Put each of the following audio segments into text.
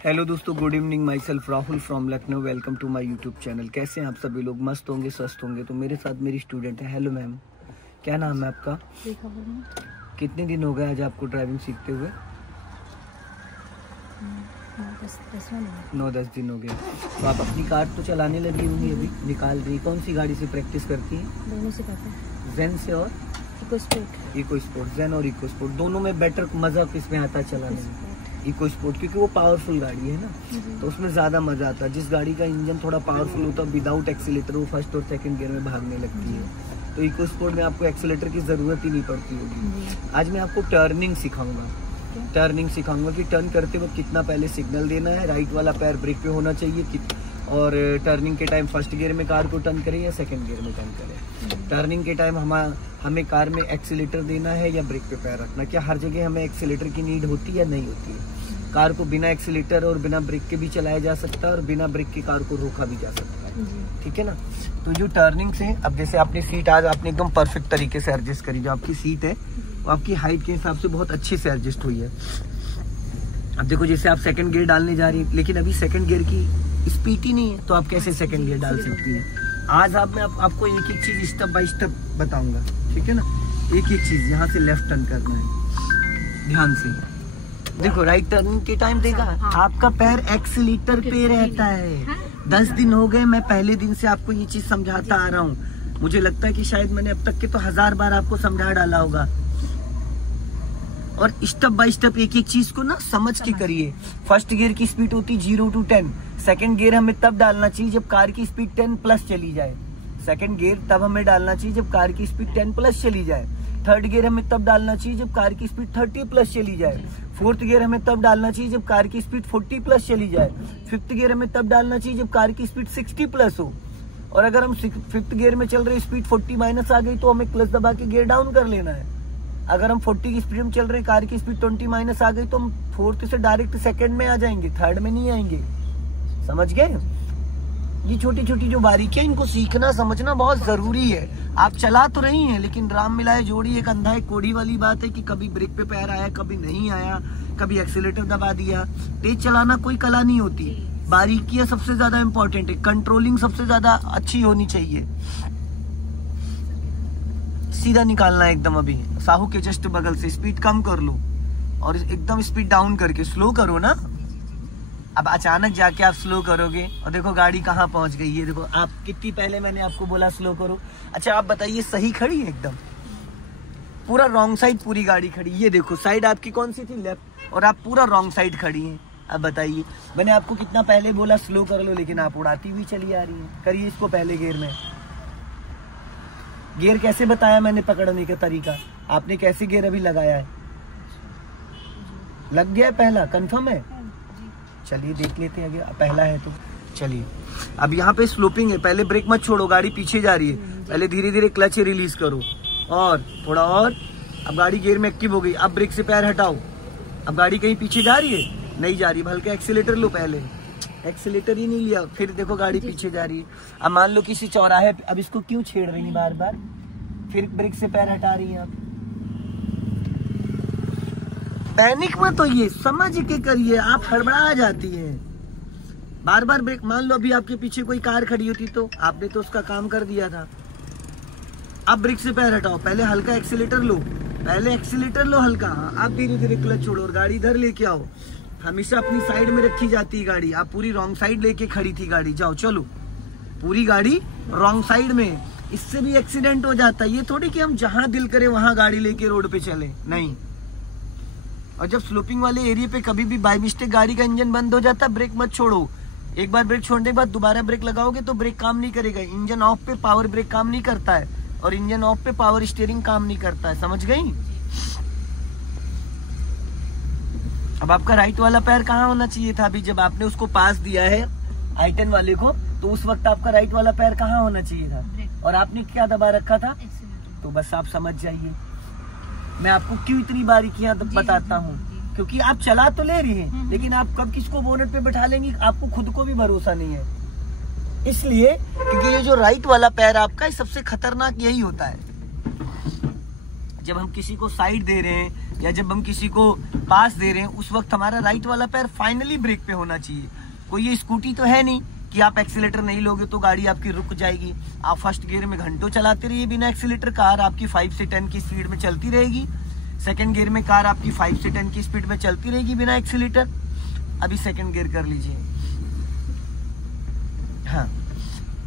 Hello दोस्तों, good evening. Myself Rahul from Lucknow. Welcome to my YouTube channel. कैसे हैं आप सभी लोग? मस्त होंगे, स्वस्थ होंगे। तो मेरे साथ मेरी स्टूडेंट है। हेलो मैम, क्या नाम है आपका? कितने दिन हो गए आज आपको ड्राइविंग सीखते हुए? 9-10 दिन हो गए। तो आप अपनी कार तो चलाने लगी होंगी, अभी निकाल रही। कौन सी गाड़ी से प्रैक्टिस करती हैं? दोनों से करते हैं। जेन से और EcoSport. EcoSport. Zen और इको स्पोर्ट दोनों में बेटर मजा किसमें आता है चलाने में? इको स्पोर्ट, क्योंकि वो पावरफुल गाड़ी है ना, तो उसमें ज़्यादा मज़ा आता है। जिस गाड़ी का इंजन थोड़ा पावरफुल होता है, विदाउट एक्सीलेटर वो फर्स्ट और सेकंड गियर में भागने लगती है। तो इको स्पोर्ट में आपको एक्सीलेटर की ज़रूरत ही नहीं पड़ती होगी। आज मैं आपको टर्निंग सिखाऊंगा। कि टर्न करते वक्त कितना पहले सिग्नल देना है, राइट वाला पैर ब्रेक पे होना चाहिए, और टर्निंग के टाइम फर्स्ट गियर में कार को टर्न करें या सेकंड गियर में टर्न करें। टर्निंग के टाइम हमें कार में एक्सीलेटर देना है या ब्रेक पे पैर रखना। क्या हर जगह हमें एक्सीलेटर की नीड होती है या नहीं होती है? कार को बिना एक्सीलेटर और बिना ब्रेक के भी चलाया जा सकता है, और बिना ब्रेक के कार को रोका भी जा सकता है। ठीक है ना? तो जो टर्निंग से, अब जैसे आपने सीट आज आपने एकदम परफेक्ट तरीके से एडजस्ट करी। जो आपकी सीट है वो आपकी हाइट के हिसाब से बहुत अच्छे से एडजस्ट हुई है। अब देखो, जैसे आप सेकंड गियर डालने जा रही है, लेकिन अभी सेकंड गियर की स्पीड ही नहीं है, तो आप कैसे सेकंड गियर डाल सकती हैं? आज मैं आपको एक एक चीज स्टेप बाय स्टेप बताऊंगा। ठीक है ना? एक एक चीज। यहाँ से लेफ्ट टर्न करना है, ध्यान से देखो। राइट टर्निंग के टाइम देखा, आपका पैर एक्सीलेटर पे रहता है। 10 दिन हो गए, मैं पहले दिन से आपको ये चीज समझाता आ रहा हूँ। मुझे लगता है कि शायद मैंने अब तक के तो 1000 बार आपको समझा डाला होगा। और स्टेप बाय स्टेप एक एक चीज को ना समझ के करिए। फर्स्ट गियर की स्पीड होती 0 to 10। सेकंड गियर हमें तब डालना चाहिए जब कार की स्पीड 10+ चली जाए। सेकंड गियर तब हमें डालना चाहिए जब कार की स्पीड 10+ चली जाए। थर्ड गियर हमें तब डालना चाहिए जब कार की स्पीड 30+ चली जाए। फोर्थ गियर हमें तब डालना चाहिए जब कार की स्पीड 40+ चली जाए। फिफ्थ गियर हमें तब डालना चाहिए जब कार की स्पीड 60+ हो। और अगर हम फिफ्थ गियर में चल रहे, स्पीड 40- आ गई, तो हमें क्लच दबा के गियर डाउन कर लेना है। अगर हम 40 की स्पीड में चल रहे, कार की स्पीड 20- आ गई, तो हम फोर्थ से डायरेक्ट सेकंड में आ जाएंगे, थर्ड में नहीं आएंगे। समझ गए? ये छोटी छोटी जो बारीकियां, इनको सीखना समझना बहुत जरूरी है। आप चला तो रही हैं, लेकिन राम मिलाए जोड़ी एक अंधा एक कोढ़ी वाली बात है कि कभी ब्रेक पे पैर आया, कभी नहीं आया, कभी एक्सीलेटर दबा दिया। तेज चलाना कोई कला नहीं होती, बारीकियां सबसे ज्यादा इंपॉर्टेंट है। कंट्रोलिंग सबसे ज्यादा अच्छी होनी चाहिए। सीधा निकालना है एकदम। अभी साहू के जस्ट बगल से स्पीड कम कर लो और एकदम स्पीड डाउन करके स्लो करो ना। अब अचानक जाके आप स्लो करोगे और देखो गाड़ी कहाँ पहुंच गई। ये देखो, आप कितनी पहले मैंने आपको बोला स्लो करो। अच्छा आप बताइए, सही खड़ी है एकदम? पूरा रॉन्ग साइड पूरी गाड़ी खड़ी। ये देखो, साइड आपकी कौन सी थी? लेफ्ट। और आप पूरा रॉन्ग साइड खड़ी हैं। अब बताइए, मैंने आपको कितना पहले बोला स्लो कर लो, लेकिन आप उड़ाती हुई चली आ रही है। करिए इसको पहले गियर में। गियर कैसे बताया मैंने पकड़ने का तरीका? आपने कैसे गियर अभी लगाया है? लग गया है पहला? कंफर्म है? चलिए देख लेते हैं आगे। पहला है तो चलिए। अब यहाँ पे स्लोपिंग है, पहले ब्रेक मत छोड़ो, गाड़ी पीछे जा रही है। पहले धीरे धीरे क्लच रिलीज करो, और थोड़ा और। अब गाड़ी गियर में एक्टिव हो गई। अब ब्रेक से पैर हटाओ। अब गाड़ी कहीं पीछे जा रही है? नहीं जा रही। हल्का एक्सीलेटर लो। पहले एक्सीलेटर ही नहीं लिया, फिर देखो गाड़ी पीछे जा रही है। अब मान लो किसी चौराहे पे, अब इसको क्यों छेड़ रही है बार बार? फिर ब्रेक से पैर हटा रही है आप। पैनिक मत होइए, समझ के करिए। आप हड़बड़ा जाती हैं बार बार ब्रेक। मान लो अभी आपके पीछे कोई कार खड़ी होती तो आपने तो उसका काम कर दिया था। अब ब्रेक से पैर हटाओ, पहले हल्का एक्सीलेटर लो, हल्का। हाँ, आप धीरे धीरे क्लच छोड़ो और गाड़ी इधर लेके आओ। हमेशा अपनी साइड में रखी जाती है गाड़ी। आप पूरी रॉन्ग साइड लेके खड़ी थी गाड़ी। जाओ चलो, पूरी गाड़ी रॉन्ग साइड में। इससे भी एक्सीडेंट हो जाता है। ये थोड़ी कि हम जहां दिल करे वहां गाड़ी लेके रोड पे चले, नहीं। और जब स्लोपिंग वाले एरिया पे कभी भी बाय मिस्टेक गाड़ी का इंजन बंद हो जाता है, ब्रेक मत छोड़ो। एक बार ब्रेक छोड़ने के बाद दोबारा ब्रेक लगाओगे तो ब्रेक काम नहीं करेगा। इंजन ऑफ पे पावर ब्रेक काम नहीं करता है, और इंजन ऑफ पे पावर स्टीयरिंग काम नहीं करता है। समझ गई? अब आपका राइट वाला पैर कहाँ होना चाहिए था? अभी जब आपने उसको पास दिया है I10 वाले को, तो उस वक्त आपका राइट वाला पैर कहाँ होना चाहिए था? और आपने क्या दबा रखा था? तो बस आप समझ जाइए मैं आपको क्यों इतनी बारीकियां बताता हूँ। क्योंकि आप चला तो ले रही हैं, लेकिन आप कब किसको बोनट पे बैठा लेंगी, आपको खुद को भी भरोसा नहीं है। इसलिए क्योंकि ये जो राइट वाला पैर आपका सबसे खतरनाक यही होता है। जब हम किसी को साइड दे रहे हैं, या जब हम किसी को पास दे रहे हैं उस वक्त हमारा राइट वाला पैर फाइनली ब्रेक पे होना चाहिए। कोई ये स्कूटी तो है नहीं कि आप एक्सीलेटर नहीं लोगे तो गाड़ी आपकी रुक जाएगी। आप फर्स्ट गियर में घंटों चलाते रहिए बिना एक्सीलेटर, कार आपकी 5 से 10 की स्पीड में चलती रहेगी। सेकंड गियर में कार आपकी 5 से 10 की स्पीड में चलती रहेगी बिना एक्सीलेटर। अभी सेकंड गियर कर लीजिए। हाँ,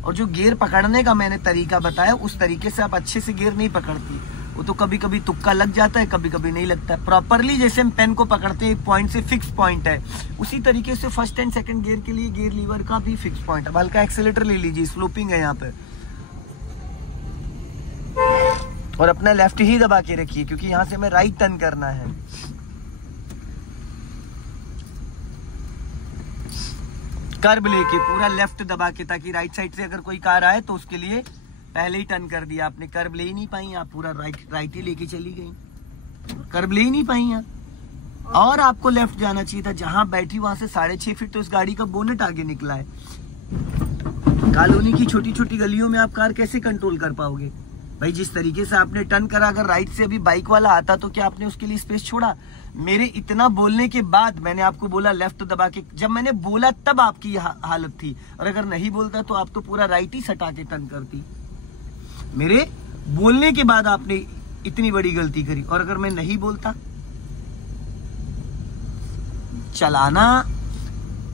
और जो गियर पकड़ने का मैंने तरीका बताया उस तरीके से आप अच्छे से गियर नहीं पकड़ती। वो तो कभी कभी तुक्का लग जाता है, कभी कभी नहीं लगता। प्रॉपरली जैसे हम पेन को पकड़ते हैं, एक पॉइंट से फिक्स पॉइंट है, उसी तरीके से फर्स्ट एंड सेकंड गियर के लिए गियर लीवर का भी फिक्स पॉइंट। अब हल्का एक्सीलेटर ले लीजिए, स्लोपिंग है यहाँ पे, और अपना लेफ्ट ही दबा के रखिए क्योंकि यहाँ से हमें राइट टर्न करना है। कर्व लेके पूरा लेफ्ट दबा के, ताकि राइट साइड से अगर कोई कार आए तो उसके लिए पहले ही टर्न कर दिया आपने। कर्व ले ही नहीं पाई आप, पूरा राइट ही लेके चली गई, कर्व ले ही नहीं पाई आप। और आपको लेफ्ट जाना चाहिए था, जहां बैठी वहां से 6.5 फीट तो उस गाड़ी का बोनेट आगे निकला है। कॉलोनी की छोटी छोटी गलियों में आप कार कैसे कंट्रोल कर पाओगे भाई? जिस तरीके से आपने टर्न करा, अगर राइट से अभी बाइक वाला आता तो क्या आपने उसके लिए स्पेस छोड़ा? मेरे इतना बोलने के बाद मैंने आपको बोला लेफ्ट दबा के, जब मैंने बोला तब आपकी हालत थी, और अगर नहीं बोलता तो आप तो पूरा राइट ही सटा के टर्न करती। मेरे बोलने के बाद आपने इतनी बड़ी गलती करी, और अगर मैं नहीं बोलता। चलाना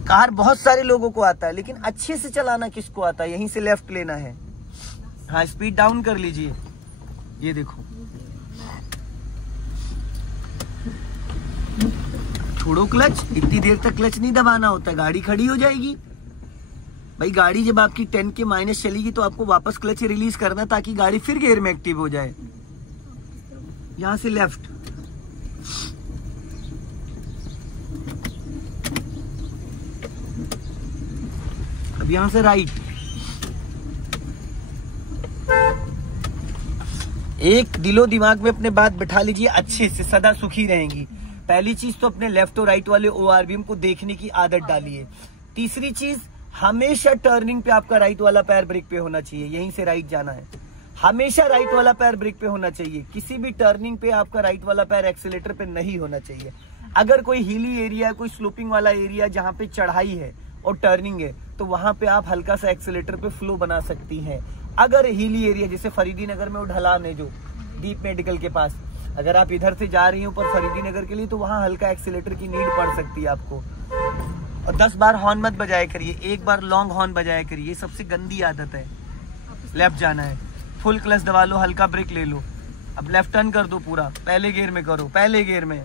कार बहुत सारे लोगों को आता है, लेकिन अच्छे से चलाना किसको आता है? यहीं से लेफ्ट लेना है। हाँ, स्पीड डाउन कर लीजिए, ये देखो, छोड़ो क्लच। इतनी देर तक क्लच नहीं दबाना होता, गाड़ी खड़ी हो जाएगी भाई। गाड़ी जब आपकी 10 के माइनस चलेगी तो आपको वापस क्लच रिलीज करना, ताकि गाड़ी फिर गियर में एक्टिव हो जाए। यहां से लेफ्ट, अब यहां से राइट। एक दिलो दिमाग में अपने बात बिठा लीजिए, अच्छे से सदा सुखी रहेंगी। पहली चीज तो अपने लेफ्ट और राइट वाले ORVM को देखने की आदत डालिए। तीसरी चीज, हमेशा टर्निंग पे आपका राइट वाला पैर ब्रेक पे होना चाहिए। यहीं से राइट जाना है, हमेशा राइट वाला पैर ब्रेक पे होना चाहिए। किसी भी टर्निंग पे आपका राइट वाला पैर एक्सीलेटर पे नहीं होना चाहिए। अगर कोई हिली एरिया, कोई स्लोपिंग वाला एरिया जहां पे चढ़ाई है और टर्निंग है, तो वहां पे आप हल्का सा एक्सीलेटर पे फ्लो बना सकती हैं। अगर हिली एरिया जैसे फरीदी नगर में वो ढलान है जो दीप मेडिकल के पास, अगर आप इधर से जा रही हो पर फरीदी नगर के लिए, तो वहां हल्का एक्सीलेटर की नीड पड़ सकती है आपको। और 10 बार हॉर्न मत बजाया करिए, एक बार लॉन्ग हॉर्न बजाया करिए, ये सबसे गंदी आदत है। लेफ्ट जाना है, फुल क्लच दबा लो, हल्का ब्रेक ले लो। अब लेफ्ट टर्न कर दो, पूरा पहले गियर में करो, पहले गियर में।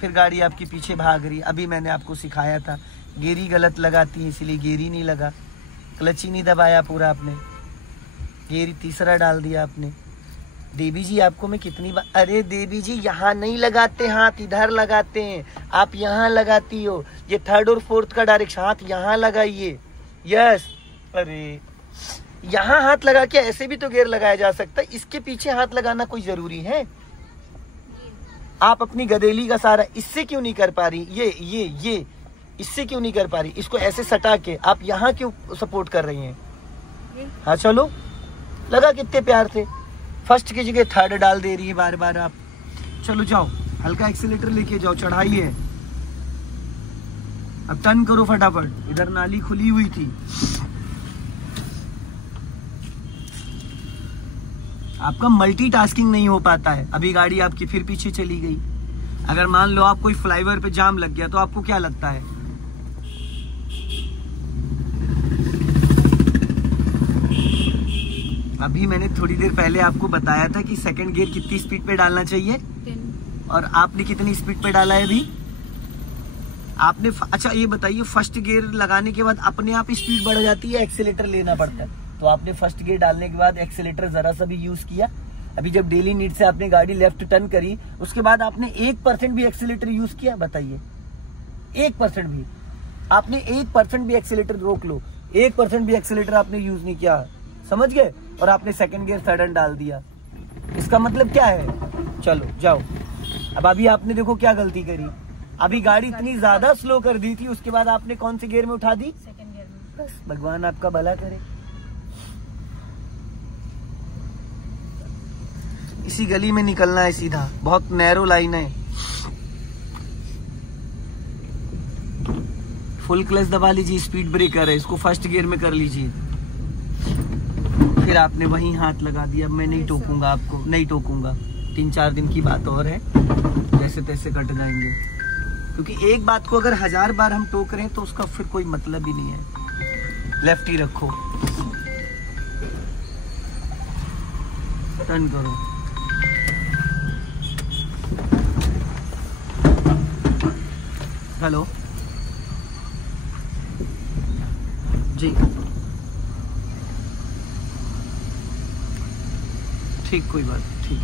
फिर गाड़ी आपकी पीछे भाग रही। अभी मैंने आपको सिखाया था, गियरी गलत लगाती है इसलिए गियरी नहीं लगा, क्लच ही नहीं दबाया पूरा आपने, गियरी तीसरा डाल दिया आपने। देवी जी आपको मैं कितनी बार, अरे देवी जी यहाँ नहीं लगाते हाथ, इधर लगाते हैं, आप यहाँ लगाती हो। ये 3rd और 4th का डायरेक्शन, हाथ यहाँ लगाइए। यस, अरे यहाँ हाथ लगा के ऐसे भी तो गियर लगाया जा सकता है, इसके पीछे हाथ लगाना कोई जरूरी है? आप अपनी गदेली का सारा इससे क्यों नहीं कर पा रही? ये इससे क्यों नहीं कर पा रही? इसको ऐसे सटा के आप यहाँ क्यों सपोर्ट कर रही हैं? हाँ चलो, लगा कितने प्यार से। फर्स्ट की जगह 3rd डाल दे रही है बार बार आप। चलो जाओ, हल्का एक्सीलेटर लेके जाओ, चढ़ाई है। अब टर्न करो फटाफट, इधर नाली खुली हुई थी। आपका मल्टीटास्किंग नहीं हो पाता है। अभी गाड़ी आपकी फिर पीछे चली गई। अगर मान लो आप कोई फ्लाईओवर पे जाम लग गया तो आपको क्या लगता है? अभी मैंने थोड़ी देर पहले आपको बताया था कि सेकंड गियर कितनी स्पीड पे डालना चाहिए, 10। और आपने कितनी स्पीड पे डाला है अभी? आपने अच्छा ये बताइए, फर्स्ट गियर लगाने के बाद अपने आप स्पीड बढ़ जाती है, एक्सीलेटर लेना पड़ता है? तो आपने फर्स्ट गियर डालने के बाद एक्सीलेटर जरा सा भी यूज किया? अभी जब डेली नीड से आपने गाड़ी लेफ्ट टर्न करी, उसके बाद आपने 1% भी एक्सीलेटर यूज किया? बताइए, 1% भी? आपने 1% भी एक्सीलेटर, रोक लो, 1% भी एक्सीलेटर आपने यूज नहीं किया, समझ गए? और आपने सेकंड गियर 3rd डाल दिया। इसका मतलब क्या है? चलो जाओ। अब अभी आपने देखो क्या गलती करी, अभी गाड़ी इतनी ज्यादा स्लो कर दी थी, उसके बाद आपने कौन से गियर में उठा दी? सेकंड गियर में। बस भगवान आपका भला करे। इसी गली में निकलना है सीधा, बहुत नैरो लाइन है। फुल क्लच दबा लीजिए, स्पीड ब्रेकर है, इसको फर्स्ट गियर में कर लीजिए। फिर आपने वहीं हाथ लगा दिया। मैं नहीं टोकूंगा आपको, नहीं टोकूंगा, 3-4 दिन की बात और है, जैसे तैसे कट जाएंगे। क्योंकि एक बात को अगर 1000 बार हम टोक रहे हैं तो उसका फिर कोई मतलब ही नहीं है। लेफ्ट ही रखो, टर्न करो, हेलो जी, ठीक, कोई बात ठीक।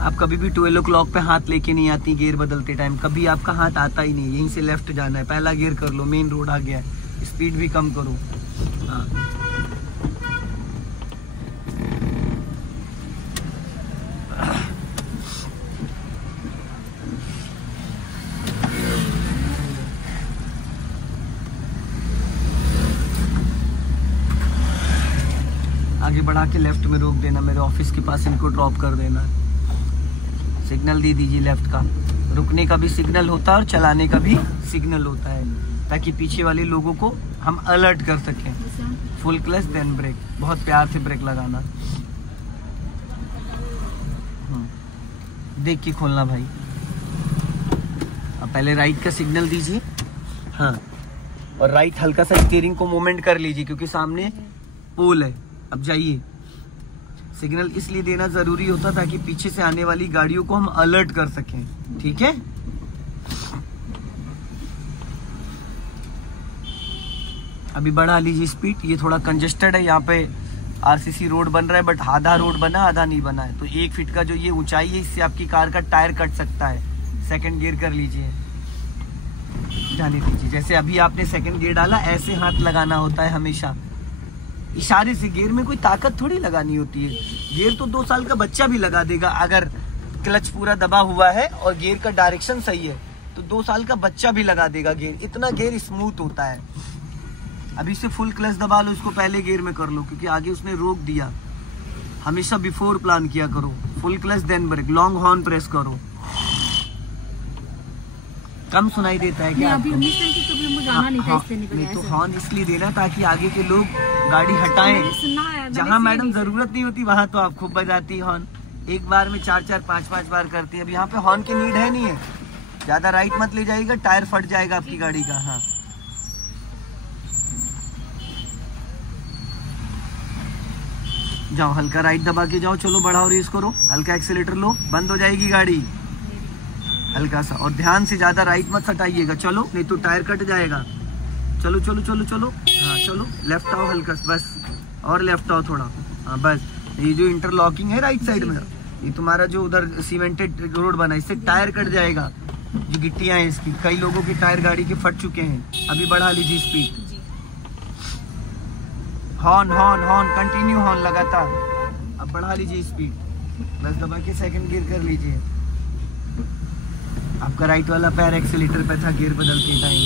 आप कभी भी 12 o'clock पे हाथ लेके नहीं आती गियर बदलते टाइम, कभी आपका हाथ आता ही नहीं। यहीं से लेफ्ट जाना है, पहला गियर कर लो, मेन रोड आ गया है, स्पीड भी कम करो। हाँ, आगे बढ़ा के लेफ्ट में रोक देना, मेरे ऑफिस के पास इनको ड्रॉप कर देना। सिग्नल दे दीजिए लेफ्ट का, रुकने का भी सिग्नल होता है और चलाने का भी सिग्नल होता है, ताकि पीछे वाले लोगों को हम अलर्ट कर सकें। फुल क्लच देन ब्रेक, बहुत प्यार से ब्रेक लगाना, देख के खोलना भाई। अब पहले राइट का सिग्नल दीजिए, हाँ, और राइट हल्का सा स्टीयरिंग को मूवमेंट कर लीजिए क्योंकि सामने पोल है। अब जाइए, सिग्नल इसलिए देना जरूरी होता ताकि पीछे से आने वाली गाड़ियों को हम अलर्ट कर सकें, ठीक है। अभी बढ़ा लीजिए स्पीड, ये थोड़ा कंजेस्टेड है, यहाँ पे आरसीसी रोड बन रहा है, बट आधा रोड बना आधा नहीं बना है, तो 1 फीट का जो ये ऊंचाई है इससे आपकी कार का टायर कट सकता है। सेकंड गियर कर लीजिए, जाने दीजिए। जैसे अभी आपने सेकंड गियर डाला, ऐसे हाथ लगाना होता है हमेशा, इशारे से। गियर में कोई ताकत थोड़ी लगानी होती है, गियर तो 2 साल का बच्चा भी लगा देगा अगर क्लच पूरा दबा हुआ है और गियर का डायरेक्शन सही है, तो 2 साल का बच्चा भी लगा देगा गियर, इतना गियर स्मूथ होता है। अभी से फुल क्लच दबा लो, इसको पहले गियर में कर लो क्योंकि आगे उसने रोक दिया। हमेशा बिफोर प्लान किया करो, full clutch then brake, long horn press करो। कम सुनाई देता है क्या आपको? नहीं तो हॉर्न इसलिए देना ताकि आगे के लोग गाड़ी हटाएं। जहाँ मैडम जरूरत नहीं होती वहाँ तो आप खूब बजाती हॉर्न, एक बार में 4-4, 5-5 बार करती है। अब यहाँ पे हॉर्न की नीड है नहीं है, ज्यादा राइट मत ले जाइएगा, टायर फट जाएगा आपकी गाड़ी का। हाँ, जाओ, हल्का राइट दबा के जाओ, चलो बढ़ाओ, रेस करो, हल्का एक्सीलेटर लो, बंद हो जाएगी गाड़ी, हल्का सा। और ध्यान से ज्यादा राइट मत सटाइएगा, चलो, नहीं तो टायर कट जाएगा। चलो चलो चलो चलो, हाँ चलो, लेफ्ट आओ हल्का, बस, और लेफ्ट आओ थोड़ा, हाँ बस। ये जो इंटरलॉकिंग है राइट साइड में, ये तुम्हारा जो उधर सीमेंटेड रोड बना है, इससे टायर कट जाएगा। जो गिट्टियां हैं इसकी, कई लोगों के टायर गाड़ी के फट चुके हैं। अभी बढ़ा लीजिए speed, horn horn horn, continue horn लगातार। अब बढ़ा लीजिए स्पीड, बस दबा के सेकंड गियर कर लीजिए। आपका राइट वाला पैर एक्सीलेटर पे था गियर बदलते टाइम।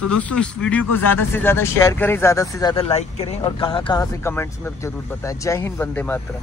तो दोस्तों, इस वीडियो को ज्यादा से ज्यादा शेयर करें, ज्यादा से ज्यादा लाइक करें, और कहाँ से कमेंट्स में जरूर बताएं। जय हिंद, वंदे मातरम।